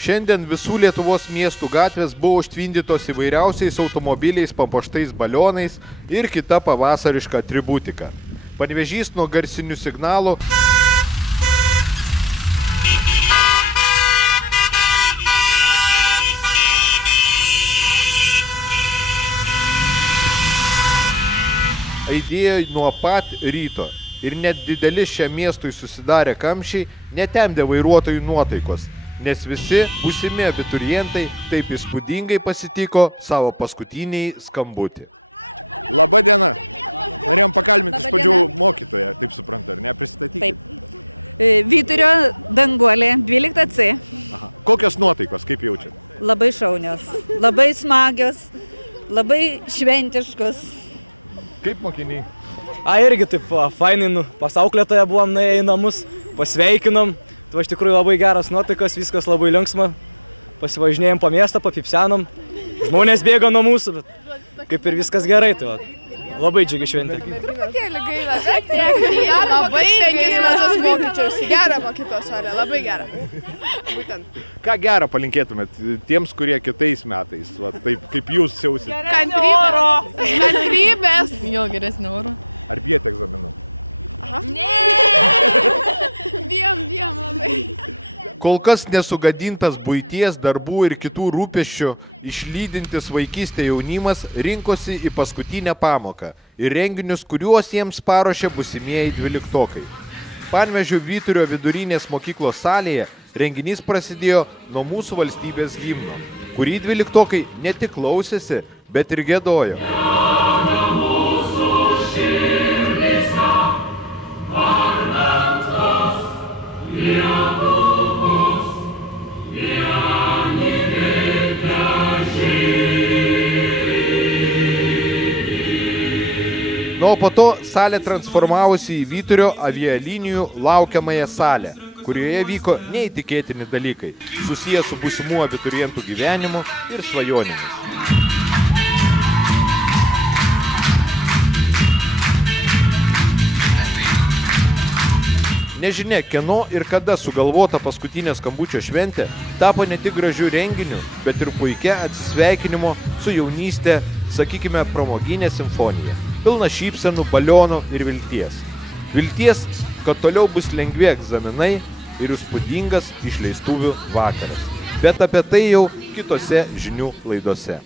Šiandien visų Lietuvos miestų gatvės buvo užtvindytos įvairiausiais automobiliais, papuoštais balionais ir kita pavasariška atributika. Panevėžys nuo garsinių signalų aidėjo nuo pat ryto ir net dideli šiam miestui susidarę kamščiai netemdė vairuotojų nuotaikos, nes visi būsimi abiturientai taip įspūdingai pasitiko savo paskutinį skambutį. Labą dieną. Norėjom pakalbinti iš pradžių mokytoją, taip suprantu, ar ne? Pristatykite. Taip. Vyturio Danguolė, 12C. Aha. Kokios nuotaikos, kaip jaučiat? Labai šaunios, labai smagios, labai šventiškos. Kaip mokiniai? Irgi taip fainai, pas auklėtoją buvom nuėję į namus, pasveikinom. Tai iš tikrųjų labai geras nuotaikas, viskas labai linksma. Pasivažinėjom po miestą, papipsenom. Žmonės bėga nuo mūsų, bet kaip ir viskas gerai. Tai labai džiugi šventė. Truputėlį gaila, bet labai 5 metus mokyčiausi. Gerą mokyklos orę, labai gerą. Būtent. Ką gerą palinkėtumėt tiems, kurie kitais metais, taip kaip jūs siausit? Kantrybės. Jo, geresnio oro. Ar bijate egzaminų? Aha. Bijom labai. Kol kas nesugadintas buities, darbų ir kitų rūpesčių išlydintis vaikystę jaunimas rinkosi į paskutinę pamoką ir renginius, kuriuos jiems paruošė būsimieji 12-tokai. Panevėžio Vyturio vidurinės mokyklos salėje renginys prasidėjo nuo mūsų valstybės himno, kurį 12-tokai ne tik klausėsi, bet ir giedojo. O po to salė transformavosi į Vyturio avialinijų laukiamąją salę, kurioje vyko neįtikėtini dalykai, susiję su būsimų abiturientų gyvenimu ir svajonėmis. Nežinia, kieno ir kada sugalvota paskutinė skambučio šventė tapo ne tik gražių renginių, bet ir puikia atsisveikinimo su jaunystė, sakykime, pramoginė simfonija. Pilna šypsenų, balionų ir vilties. Vilties, kad toliau bus lengvi egzaminai ir įspūdingas išleistuvių vakaras. Bet apie tai jau kitose žinių laidose.